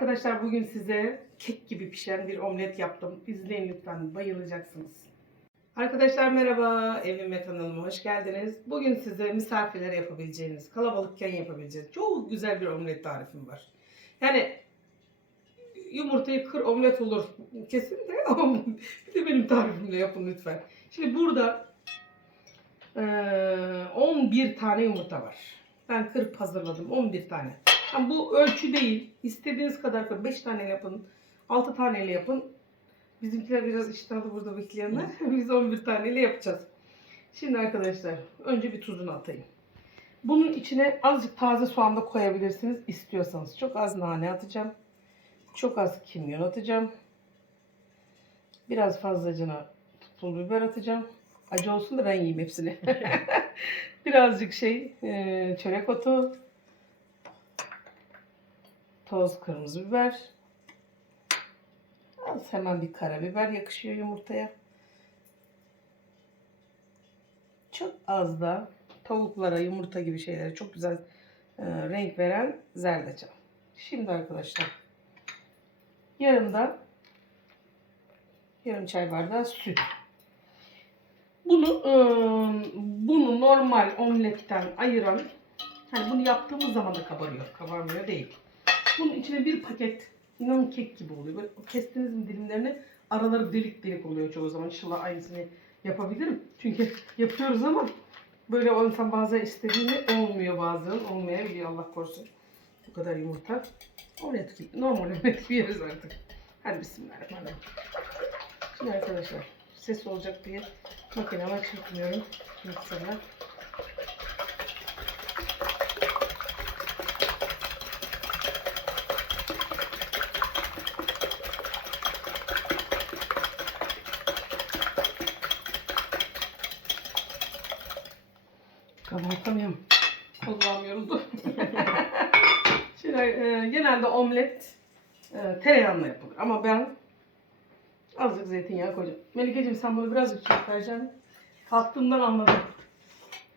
Arkadaşlar bugün size kek gibi pişen bir omlet yaptım. İzleyin lütfen bayılacaksınız. Arkadaşlar merhaba, evime kanalıma hoş geldiniz. Bugün size misafirlere yapabileceğiniz, kalabalıkken yapabileceğiniz çok güzel bir omlet tarifim var. Yani yumurtayı kır omlet olur kesin de bir de benim tarifimle yapın lütfen. Şimdi burada eee, 11 tane yumurta var. Ben kırıp hazırladım 11 tane. Yani bu ölçü değil. İstediğiniz kadar koyun. 5 tane yapın. 6 taneyle yapın. Bizimkiler biraz iştahlı burada bekleyenler. Biz 11 taneyle yapacağız. Şimdi arkadaşlar önce bir tuzunu atayım. Bunun içine azıcık taze soğan da koyabilirsiniz istiyorsanız. Çok az nane atacağım. Çok az kimyon atacağım. Biraz fazlacına pul biber atacağım. Acı olsun da ben yiyeyim hepsini. Birazcık şey e, çörek otu, toz kırmızı biber. Az hemen bir karabiber yakışıyor yumurtaya. Çok az da tavuklara, yumurta gibi şeylere çok güzel e, renk veren zerdeçal. Şimdi arkadaşlar yarım da yarım çay bardağı süt. Bunu e, bunu normal omletten ayıran hani bunu yaptığımız zaman da kabarıyor. Kabarmıyor değil. Bunun içine bir paket inanın kek gibi oluyor. Böyle kestiğiniz mi dilimlerini araları delik delik oluyor çoğu zaman. İnşallah aynısını yapabilirim. Çünkü yapıyoruz ama böyle o insan bazen istediğini olmuyor bazen. Olmayabiliyor Allah korusun. Bu kadar yumurta. Omlet gibi. Normal omlet yeriz artık. Hadi bismillahirrahmanirrahim. Şimdi arkadaşlar ses olacak diye makineme çırpmıyorum. Mikserle. Kabartamıyorum. Kullanmıyoruz da. Şimdi e, genelde omlet e, tereyağında yapılır. Ama ben azıcık zeytinyağı koyacağım. Melikeciğim sen bunu birazcık çırp vereceksin. Kalktığımdan anladım.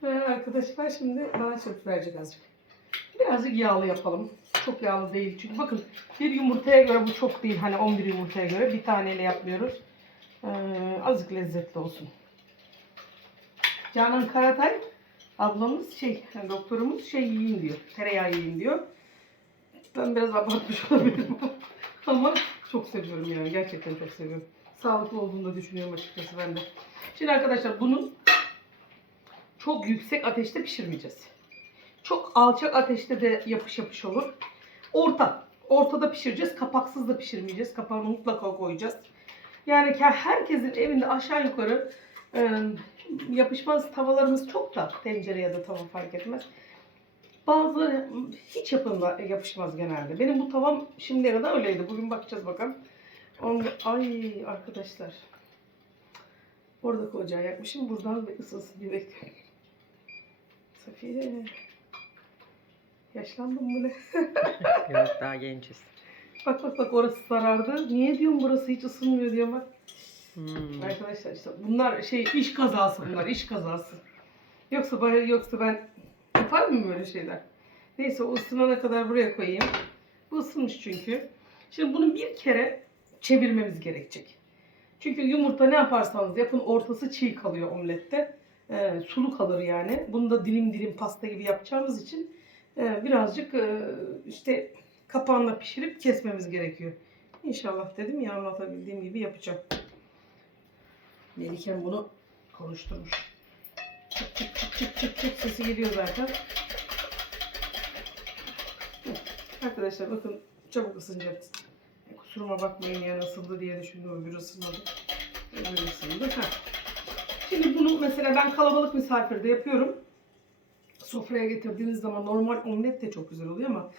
Ve arkadaşlar şimdi bana çırp verecek azıcık. Birazcık yağlı yapalım. Çok yağlı değil. Çünkü bakın bir yumurtaya göre bu çok değil. Hani 11 yumurtaya göre bir taneyle yapmıyoruz. Ee, azıcık lezzetli olsun. Canan Karatay ablamız şey doktorumuz şey yiyin diyor. Tereyağı yiyin diyor. Ben biraz abartmış olabilirim ama çok seviyorum yani gerçekten çok seviyorum. Sağlıklı olduğunu da düşünüyorum açıkçası ben de. Şimdi arkadaşlar bunu çok yüksek ateşte pişirmeyeceğiz. Çok alçak ateşte de yapış yapış olur. Orta. Ortada pişireceğiz. Kapaksız da pişirmeyeceğiz. Kapağını mutlaka koyacağız. Yani ke- herkesin evinde aşağı yukarı yapışmaz tavalarımız çok da tencere ya da tava fark etmez. Bazıları hiç yapılma, yapışmaz genelde. Benim bu tavam şimdiye kadar öyleydi. Bugün bakacağız bakalım. Onda, ay arkadaşlar. Oradaki ocağı yakmışım. Buradan bir ısınsın diye bekliyorum. Safiye. Yaşlandım mı ne? Evet daha genciz. Bak bak bak orası sarardı. Niye diyorum burası hiç ısınmıyor diyorum bak. Hmm. Arkadaşlar işte bunlar şey iş kazası bunlar iş kazası. Yoksa ben, yoksa ben yapar mıyım böyle şeyler? Neyse o ısınana kadar buraya koyayım. Bu ısınmış çünkü. Şimdi bunu bir kere çevirmemiz gerekecek. Çünkü yumurta ne yaparsanız yapın ortası çiğ kalıyor omlette. Ee, sulu kalır yani. Bunu da dilim dilim pasta gibi yapacağımız için e, birazcık e, işte kapağında pişirip kesmemiz gerekiyor. İnşallah dedim ya anlatabildiğim gibi yapacağım. Meliken bunu konuşturmuş. Çık çık çık çık çık çık sesi geliyor zaten. Arkadaşlar bakın çabuk ısınacak. Kusuruma bakmayın yani ısındı diye düşündüm öbür ısınmadı. Öbür ısındı. Ha. Şimdi bunu mesela ben kalabalık misafirde yapıyorum. Sofraya getirdiğiniz zaman normal omlet de çok güzel oluyor ama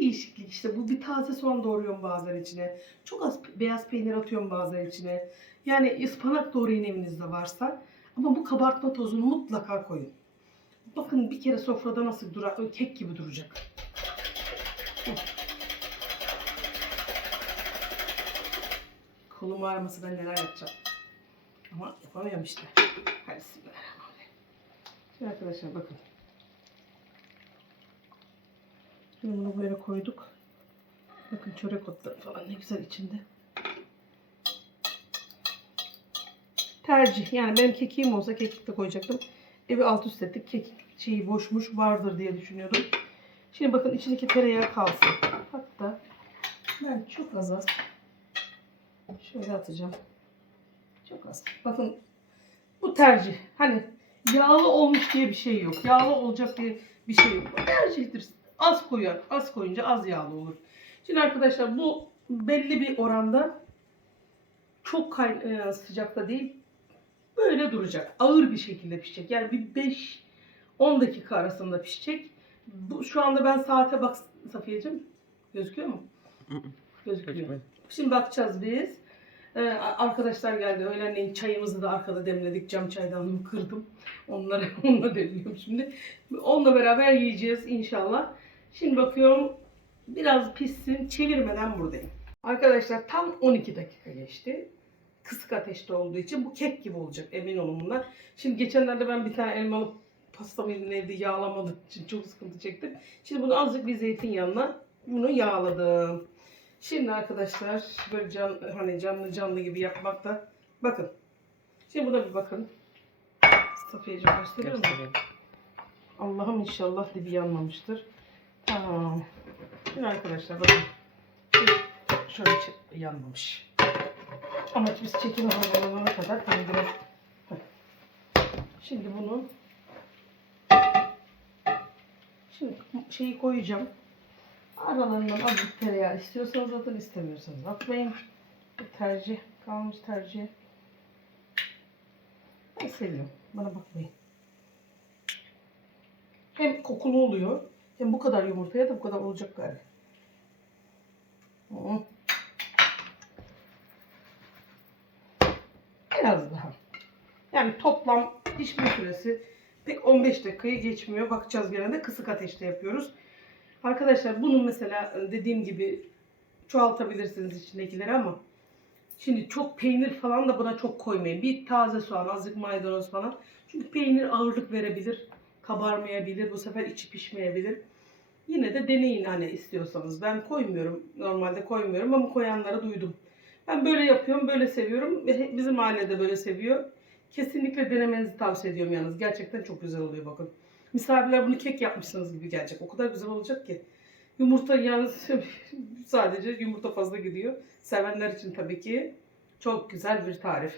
değişiklik işte bu bir taze soğan doğruyorum bazen içine. Çok az beyaz peynir atıyorum bazen içine. Yani ıspanak doğrayın evinizde varsa. Ama bu kabartma tozunu mutlaka koyun. Bakın bir kere sofrada nasıl durar, kek gibi duracak. Kolum ağrıması ben neler yapacağım. Ama yapamıyorum işte. Hadi bismillahirrahmanirrahim. Şimdi arkadaşlar bakın. Şimdi bunu böyle koyduk. Bakın çörek otları falan ne güzel içinde. Tercih. Yani benim kekiğim olsa kekik de koyacaktım. Evi alt üst ettik. Kekik şeyi boşmuş vardır diye düşünüyordum. Şimdi bakın içindeki tereyağı kalsın. Hatta ben çok az az şöyle atacağım. Çok az. Bakın bu tercih. Hani yağlı olmuş diye bir şey yok. Yağlı olacak diye bir şey yok. Bu tercihtir. Az koyar. Az koyunca az yağlı olur. Şimdi arkadaşlar bu belli bir oranda çok kay- e, sıcakta değil. Böyle duracak. Ağır bir şekilde pişecek. Yani bir 5 10 dakika arasında pişecek. Bu şu anda ben saate bak Safiyeciğim. Gözüküyor mu? Gözüküyor. Şimdi bakacağız biz. Ee, arkadaşlar geldi. Öğlenleyin çayımızı da arkada demledik. Cam çaydanlığımı kırdım. Onları onunla demliyorum şimdi. Onunla beraber yiyeceğiz inşallah. Şimdi bakıyorum biraz pişsin. Çevirmeden buradayım. Arkadaşlar tam 12 dakika geçti. Kısık ateşte olduğu için bu kek gibi olacak emin olun bundan. Şimdi geçenlerde ben bir tane elmalı pasta mıydı neydi yağlamadığım için çok sıkıntı çektim. Şimdi bunu azıcık bir zeytinyağına bunu yağladım. Şimdi arkadaşlar böyle can, hani canlı canlı gibi yapmakta. Bakın. Şimdi buna bir bakın. Safiyeciğim musun? Göstereyim. Allah'ım inşallah dibi yanmamıştır. Tamam. Şimdi arkadaşlar bakın. Şöyle yanmamış. Ama biz çekim hazırlanana kadar hani biraz... Heh. Şimdi bunu Şimdi şeyi koyacağım. Aralarından azıcık tereyağı istiyorsanız atın istemiyorsanız atmayın. Bu tercih kalmış tercih. Ben seviyorum. Bana bakmayın. Hem kokulu oluyor. Hem bu kadar yumurtaya da bu kadar olacak galiba. Biraz daha. Yani toplam pişme süresi pek 15 dakikayı geçmiyor. Bakacağız gene de kısık ateşte yapıyoruz. Arkadaşlar bunu mesela e, dediğim gibi çoğaltabilirsiniz içindekileri ama şimdi çok peynir falan da buna çok koymayın. Bir taze soğan, azıcık maydanoz falan. Çünkü peynir ağırlık verebilir, kabarmayabilir, bu sefer içi pişmeyebilir. Yine de deneyin hani istiyorsanız. Ben koymuyorum. Normalde koymuyorum ama koyanları duydum. Ben böyle yapıyorum, böyle seviyorum. Bizim ailede böyle seviyor. Kesinlikle denemenizi tavsiye ediyorum yalnız. Gerçekten çok güzel oluyor bakın. Misafirler bunu kek yapmışsınız gibi gelecek. O kadar güzel olacak ki. Yumurta yalnız sadece yumurta fazla gidiyor. Sevenler için tabii ki çok güzel bir tarif.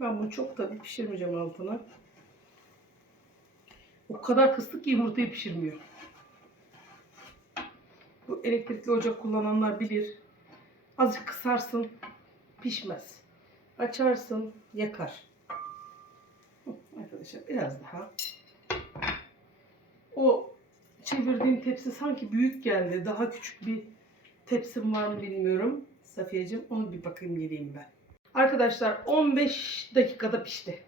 Ben bunu çok tabii pişirmeyeceğim altına. O kadar kıstık ki yumurtayı pişirmiyor. Bu elektrikli ocak kullananlar bilir. Azıcık kısarsın, pişmez. Açarsın, yakar. Arkadaşlar biraz daha. O çevirdiğim tepsi sanki büyük geldi. Daha küçük bir tepsim var mı bilmiyorum. Safiyeciğim onu bir bakayım geleyim ben. Arkadaşlar 15 dakikada pişti.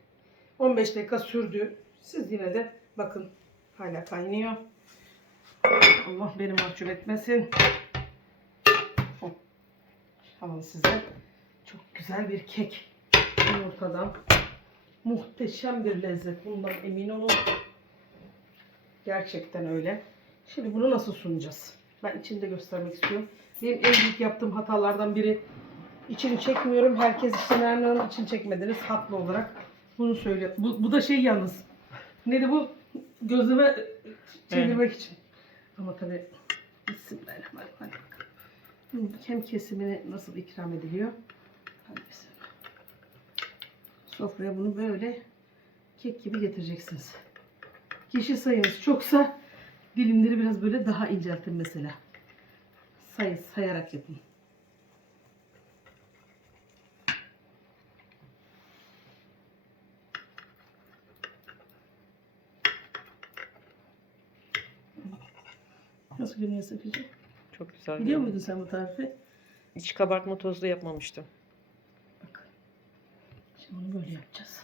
15 dakika sürdü. Siz yine de bakın hala kaynıyor. Allah beni mahcup etmesin. Hı. Alın size çok güzel bir kek yumurtadan. Muhteşem bir lezzet. Bundan emin olun. Gerçekten öyle. Şimdi bunu nasıl sunacağız? Ben içinde göstermek istiyorum. Benim en büyük yaptığım hatalardan biri içini çekmiyorum. Herkes işte Nermin için çekmediniz haklı olarak. Bunu söylüyor. Bu, bu da şey yalnız. Neydi bu? Gözüme çevirmek için. Ama tabii Bismillahirrahmanirrahim. Hem kesimini nasıl ikram ediliyor? Hadi bismillah. Sofraya bunu böyle kek gibi getireceksiniz. Kişi sayınız çoksa dilimleri biraz böyle daha inceltin mesela. Sayı sayarak yapın. Nasıl görünüyor Safiye? Çok güzel. Biliyor muydun sen bu tarifi? Hiç kabartma tozlu yapmamıştım. Bak. Şimdi bunu böyle yapacağız.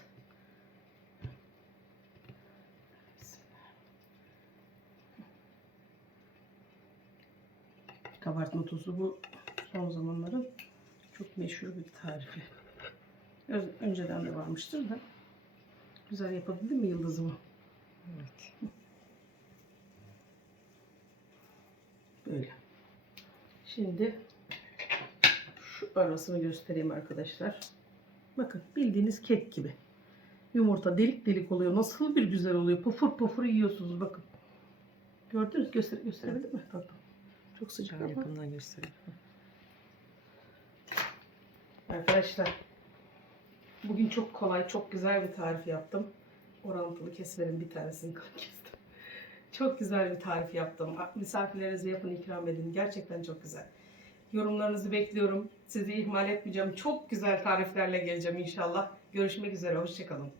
Kabartma tozu bu son zamanların çok meşhur bir tarifi. Önceden de varmıştır da. Güzel yapabildim mi yıldızımı? Evet. Böyle. Şimdi şu arasını göstereyim arkadaşlar. Bakın bildiğiniz kek gibi. Yumurta delik delik oluyor. Nasıl bir güzel oluyor. Pufur pufur yiyorsunuz bakın. Gördünüz göster gösterebildim mi? Tatlım. Çok sıcak ama. yakından göstereyim. Arkadaşlar bugün çok kolay, çok güzel bir tarif yaptım. Orantılı kesmenin bir tanesini kestim. Çok güzel bir tarif yaptım. Misafirlerinize yapın, ikram edin. Gerçekten çok güzel. Yorumlarınızı bekliyorum. Sizi ihmal etmeyeceğim. Çok güzel tariflerle geleceğim inşallah. Görüşmek üzere. Hoşçakalın.